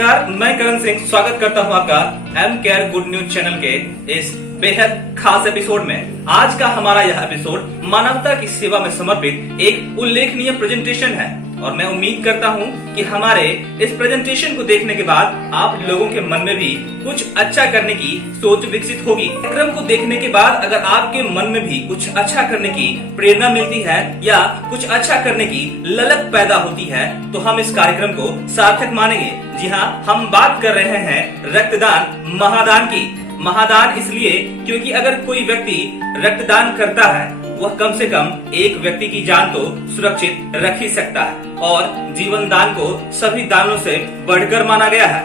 नमस्कार, मैं करण सिंह स्वागत करता हूं आपका M care good news channel के इस बेहद खास एपिसोड में। आज का हमारा यह एपिसोड मानवता की सेवा में समर्पित एक उल्लेखनीय प्रेजेंटेशन है और मैं उम्मीद करता हूं कि हमारे इस प्रेजेंटेशन को देखने के बाद आप लोगों के मन में भी कुछ अच्छा करने की सोच विकसित होगी। कार्यक्रम को देखने के बाद अगर आपके मन में भी कुछ अच्छा करने की प्रेरणा मिलती है या कुछ अच्छा करने की ललक पैदा होती है तो हम इस कार्यक्रम को सार्थक मानेंगे। जी हाँ, हम बात कर रहे हैं रक्तदान महादान की। महादान इसलिए क्योंकि अगर कोई व्यक्ति रक्तदान करता है वह कम से कम एक व्यक्ति की जान तो सुरक्षित रख ही सकता है और जीवन दान को सभी दानों से बढ़कर माना गया है।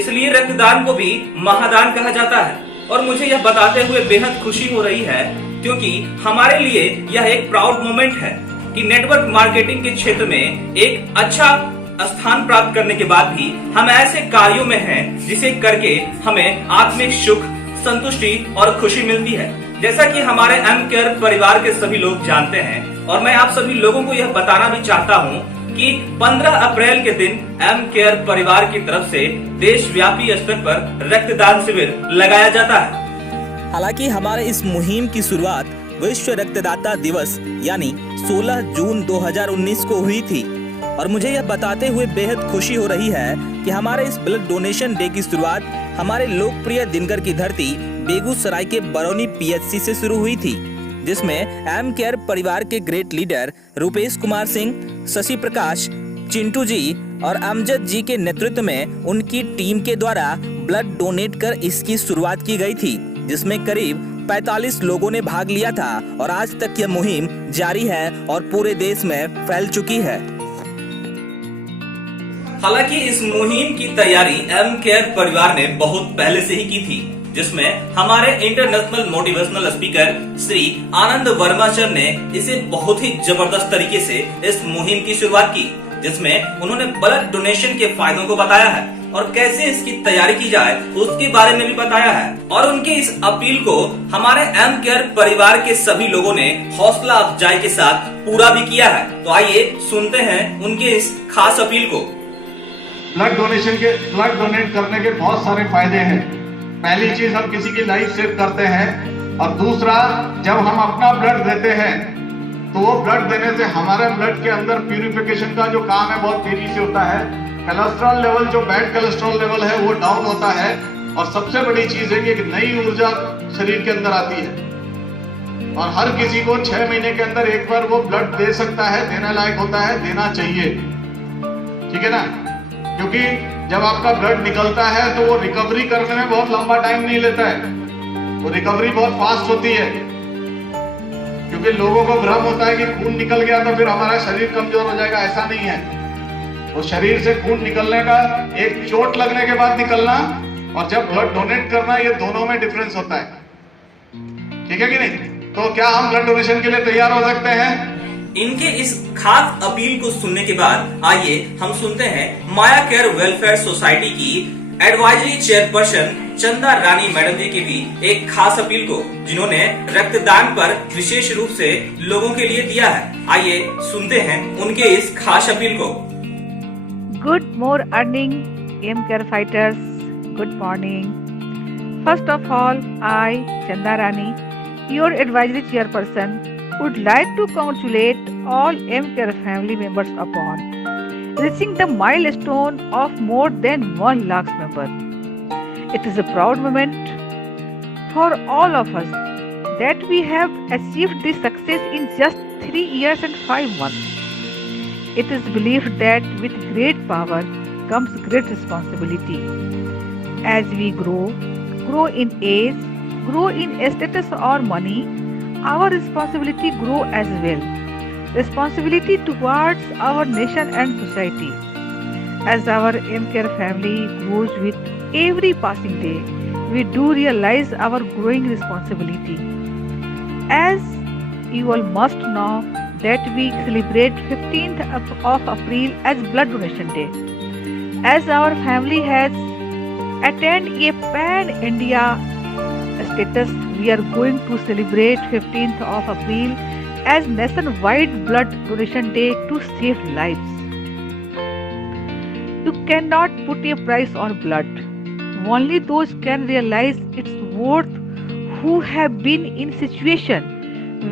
इसलिए रक्तदान को भी महादान कहा जाता है और मुझे यह बताते हुए बेहद खुशी हो रही है क्योंकि हमारे लिए यह एक प्राउड मोमेंट है कि नेटवर्क मार्केटिंग के क्षेत्र में एक अच्छा स्थान प्राप्त करने के बाद भी हम ऐसे कार्यों में हैं जिसे करके हमें आत्मिक सुख, संतुष्टि और खुशी मिलती है। जैसा कि हमारे एम केयर परिवार के सभी लोग जानते हैं और मैं आप सभी लोगों को यह बताना भी चाहता हूं कि 15 अप्रैल के दिन एम केयर परिवार की तरफ से देशव्यापी स्तर पर रक्तदान शिविर लगाया जाता है। हालांकि हमारे इस मुहिम की शुरुआत विश्व रक्तदाता दिवस यानी 16 जून 2019 को हुई थी और मुझे यह बताते हुए बेहद खुशी हो रही है कि हमारे इस ब्लड डोनेशन डे की शुरुआत हमारे लोकप्रिय दिनकर की धरती बेगूसराय के बरौनी पीएचसी से शुरू हुई थी, जिसमें एम केयर परिवार के ग्रेट लीडर रूपेश कुमार सिंह, शशि प्रकाश, चिंटू जी और अमजद जी के नेतृत्व में उनकी टीम के द्वारा ब्लड डोनेट कर इसकी शुरुआत की गई थी, जिसमें करीब 45 लोगों ने भाग लिया था और आज तक यह मुहिम जारी है और पूरे देश में फैल चुकी है। हालांकि इस मुहिम की तैयारी एम केयर परिवार ने बहुत पहले से ही की थी, जिसमें हमारे international motivational speaker Shri Anand Verma sir ने इसे बहुत ही जबरदस्त तरीके से इस मुहिम की शुरुआत की, जिसमें उन्होंने ब्लड डोनेशन के फायदों को बताया है और कैसे इसकी तैयारी की जाए उसके बारे में भी बताया है और उनकी इस अपील को हमारे एम केयर परिवार के सभी लोगों ने हौसला अफजाई के साथ पूरा भी किया है। तो आइए सुनते हैं उनके इस खास अपील को। ब्लड डोनेट करने के बहुत सारे फायदे हैं। पहली चीज, हम किसी की लाइफ सेव करते हैं और दूसरा, जब हम अपना ब्लड देते हैं तो वो ब्लड देने से हमारे ब्लड के अंदर प्यूरिफिकेशन का जो काम है बहुत तेजी से होता है। कोलेस्ट्रॉल लेवल, जो बैड कोलेस्ट्रॉल लेवल है वो डाउन होता है और सबसे बड़ी चीज है कि एक नई ऊर्जा शरीर के अंदर आती है और हर किसी को 6 महीने के अंदर एक बार वो ब्लड दे सकता है, देने लायक होता है, देना चाहिए। ठीक है ना? क्योंकि जब आपका ब्लड निकलता है तो वो रिकवरी करने में बहुत लंबा टाइम नहीं लेता है, वो रिकवरी बहुत फास्ट होती है। क्योंकि लोगों को भ्रम होता है कि खून निकल गया तो फिर हमारा शरीर कमजोर हो जाएगा, ऐसा नहीं है। वो शरीर से खून निकलने का, एक चोट लगने के बाद निकलना और जब ब्लड डोनेट करना, ये दोनों में डिफरेंस होता है। ठीक है कि नहीं? तो क्या हम ब्लड डोनेशन के लिए तैयार हो सकते हैं? इनके इस खास अपील को सुनने के बाद आइए हम सुनते हैं माया केयर वेलफेयर सोसाइटी की advisory chairperson Chanda Rani madam जी की भी एक खास अपील को, जिन्होंने रक्तदान पर विशेष रूप से लोगों के लिए दिया है। आइए सुनते हैं उनके इस खास अपील को। Good morning M care fighters, good morning. First of all, I Chanda Rani, your advisory chairperson, would like to congratulate all M Care family members upon reaching the milestone of more than 1 lakh members. It is a proud moment for all of us that we have achieved this success in just 3 years and 5 months. It is believed that with great power comes great responsibility. As we grow in age, grow in status or money, our responsibility grow as well. Responsibility towards our nation and society. As our M Care family grows with every passing day, we do realize our growing responsibility. As you all must know that we celebrate 15th of April as Blood Donation Day. As our family has attained a pan-India status, we are going to celebrate 15th of April as Nationwide Blood Donation Day to save lives. To you cannot put a price on blood. Only those can realize its worth who have been in situation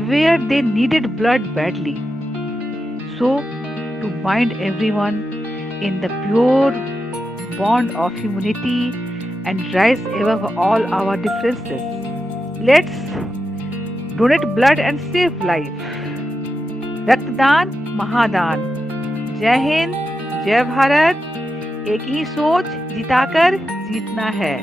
where they needed blood badly. So, to bind everyone in the pure bond of humanity and rise above all our differences, let's donate blood and save life. रक्तदान महादान। जय हिंद, जय भारत। एक ही सोच, जिताकर जीतना है।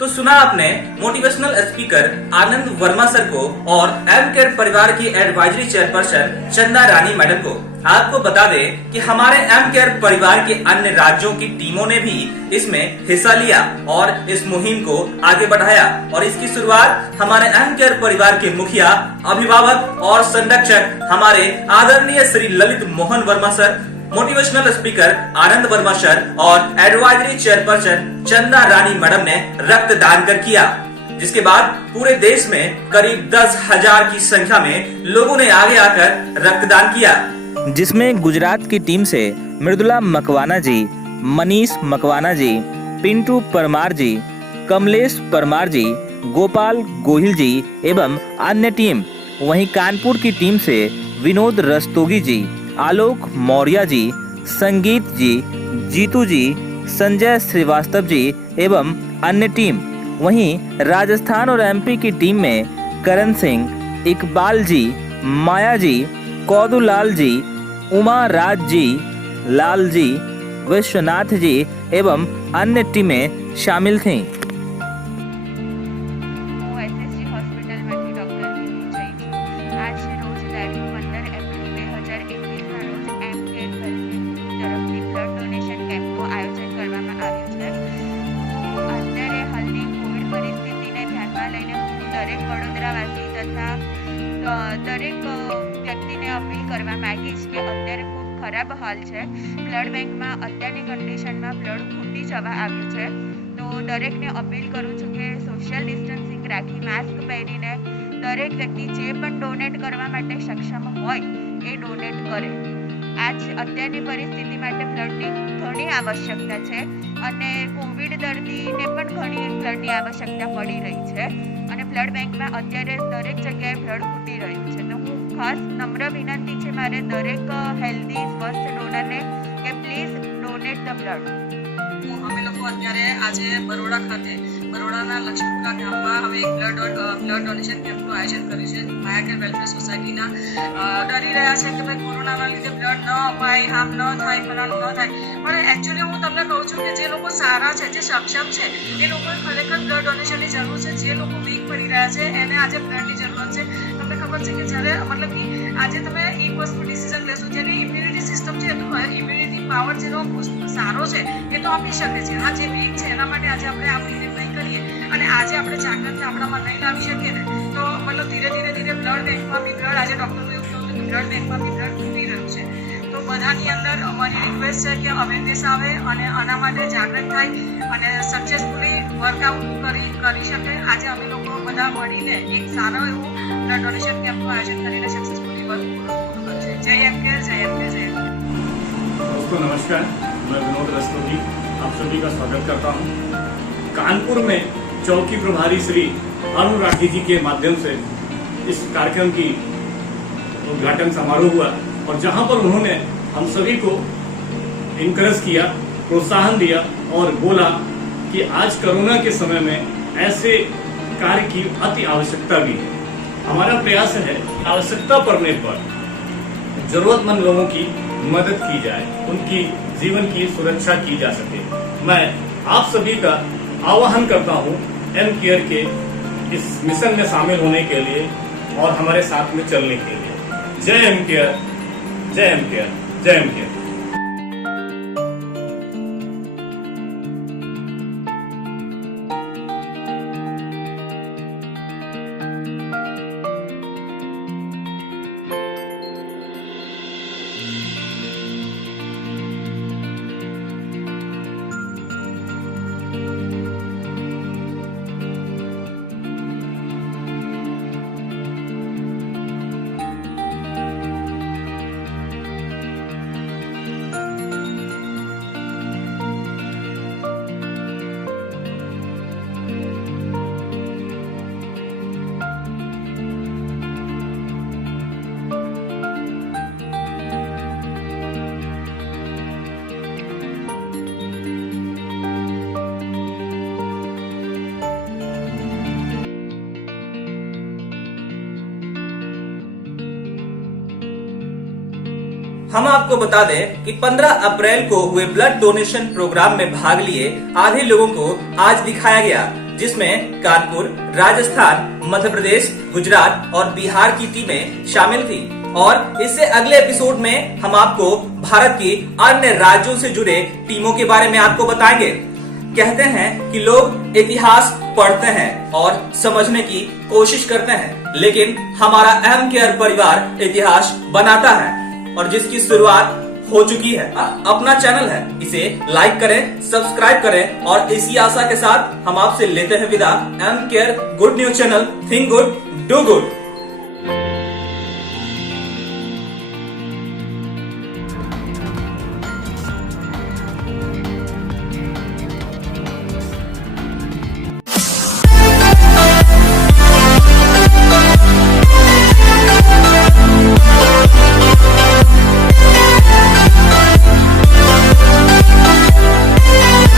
तो सुना आपने motivational speaker Anand Verma sir को और एम केयर परिवार की advisory chairperson Chanda Rani madam को। आपको बता दें कि हमारे एम केयर परिवार के अन्य राज्यों की टीमों ने भी इसमें हिस्सा लिया और इस मुहिम को आगे बढ़ाया और इसकी शुरुआत हमारे एम केयर परिवार के मुखिया, अभिभावक और संरक्षक हमारे आदरणीय Shri Lalit Mohan Verma sir, motivational speaker Anand Verma sir और advisory chairperson Chanda Rani madam ने रक्तदान कर किया, जिसके बाद पूरे देश में करीब 10,000 की संख्या में लोगों ने आगे आकर रक्तदान किया, जिसमें गुजरात की टीम से मृदुला मकवाना जी, मनीष मकवाना जी, पिंटू परमार जी, कमलेश परमार जी, गोपाल गोहिल जी एवं अन्य टीम। वहीं कानपुर की टीम से विनोद रस्तोगी जी, आलोक मौर्य जी, संगीत जी, जीतू जी, संजय श्रीवास्तव जी एवं अन्य टीम। वहीं राजस्थान और एमपी की टीम में करण सिंह, इकबाल जी, माया जी, कौदूलाल जी, उमा राज जी, लाल जी, विश्वनाथ जी एवं अन्य टीमें शामिल थीं। દરેક વ્યક્તિને અપીલ કરવા માંગીશ કે અત્યારે ખૂબ ખરાબ હાલ છે, બ્લડ બેંકમાં અત્યારની કન્ડિશનમાં બ્લડ ખૂટી જવા આવ્યું છે, તો દરેકને અપીલ કરું છું કે સોશિયલ ડિસ્ટન્સિંગ રાખી માસ્ક પહેરીને દરેક વ્યક્તિ જે પણ ડોનેટ કરવા માટે સક્ષમ હોય એ ડોનેટ કરે। આજ અત્યારની પરિસ્થિતિ માટે બ્લડની ઘણી આવશ્યકતા છે અને કોવિડ દર્દીને પણ ઘણી બ્લડની આવશ્યકતા પડી રહી છે અને બ્લડ બેંકમાં અત્યારે દરેક જગ્યાએ બ્લડ ખૂટી રહ્યું છે। તો હું ખાસ નમ્ર વિનંતી છે મારે દરેક હેલ્ધી સ્વસ્થ ડોનરને કે પ્લીઝ ડોનેટ ધ બ્લડ। અમે લોકો અત્યારે આજે બરોડા ખાતે બરોડાના લક્ષ્મીપુરા ગામમાં હવે એક બ્લડ ડોનેશન કેમ્પનું આયોજન કર્યું છે માયા કેર વેલફેર સોસાયટીના। ડરી રહ્યા છે કે ભાઈ કોરોનાના લીધે બ્લડ ન અપાય, આમ ન થાય, ફલાણું ન થાય, પણ એકચ્યુઅલી હું તમને કહું છું કે જે લોકો સારા છે, જે સક્ષમ છે, એ લોકોએ ખરેખર બ્લડ ડોનેશનની જરૂર છે। જે લોકો વીક પડી રહ્યા છે એને આજે બ્લડની જરૂરત છે। તમને ખબર છે કે જ્યારે મતલબ કે આજે તમે એક વસ્તુ ડિસિઝન લેશો, જેની ઇમ્યુનિટી સિસ્ટમ છે, તો ઇમ્યુનિટી પાવર જેનો સારો છે એ તો આપી શકે છે। આ જે વીક છે એના માટે આજે આપણે આપણી નિર્ણય કરીએ અને આજે આપણે જાગૃતિ આપણામાં નહીં લાવી શકીએ ને તો મતલબ ધીરે ધીરે બ્લડ બેંકમાં બી બ્લડ આજે ડૉક્ટરનું એવું કહ્યું કે બ્લડ બેંકમાં બી બ્લડ ખૂટી રહ્યું છે। તો બધાની અંદર અમારી રિક્વેસ્ટ છે કે અવેરનેસ આવે અને આના માટે જાગૃત થાય અને સક્સેસફુલી વર્કઆઉટ કરી શકે। આજે અમે લોકો બધા મળીને એક સારો એવું બ્લડ ડોનેશન કેમ્પનું આયોજન કરીને સક્સેસફુલી વર્ક પૂરું કર્યું છે। જય એમ કેર, જય એમ કેર, જય એમ કેર। दोस्तों नमस्कार, मैं विनोद रस्तोगी आप सभी का स्वागत करता हूं। कानपुर में चौकी प्रभारी श्री अरुण राठी जी के माध्यम से इस कार्यक्रम की उद्घाटन समारोह हुआ और जहां पर उन्होंने हम सभी को इनकरेज किया, प्रोत्साहन दिया और बोला कि आज कोरोना के समय में ऐसे कार्य की अति आवश्यकता भी है। हमारा प्रयास है आवश्यकता पड़ने पर जरूरतमंद लोगों की मदद की जाए, उनकी जीवन की सुरक्षा की जा सके। मैं आप सभी का आह्वान करता हूं एम केयर के इस मिशन में शामिल होने के लिए और हमारे साथ में चलने के लिए। जय एम केयर, जय एम केयर, जय एम केयर। हम आपको बता दें कि 15 अप्रैल को हुए ब्लड डोनेशन प्रोग्राम में भाग लिए आधे लोगों को आज दिखाया गया, जिसमें कानपुर, राजस्थान, मध्य प्रदेश, गुजरात और बिहार की टीमें शामिल थी। और इससे अगले एपिसोड में हम आपको भारत की अन्य राज्यों से जुड़े टीमों के बारे में आपको बताएंगे। कहते हैं कि लोग इतिहास पढ़ते हैं और समझने की कोशिश करते हैं, लेकिन हमारा एम केयर परिवार इतिहास बनाता है और जिसकी शुरुआत हो चुकी है। अपना चैनल है, इसे लाइक करें, सब्सक्राइब करें और इसी आशा के साथ हम आपसे लेते हैं विदा। M care good news channel, think good, do good.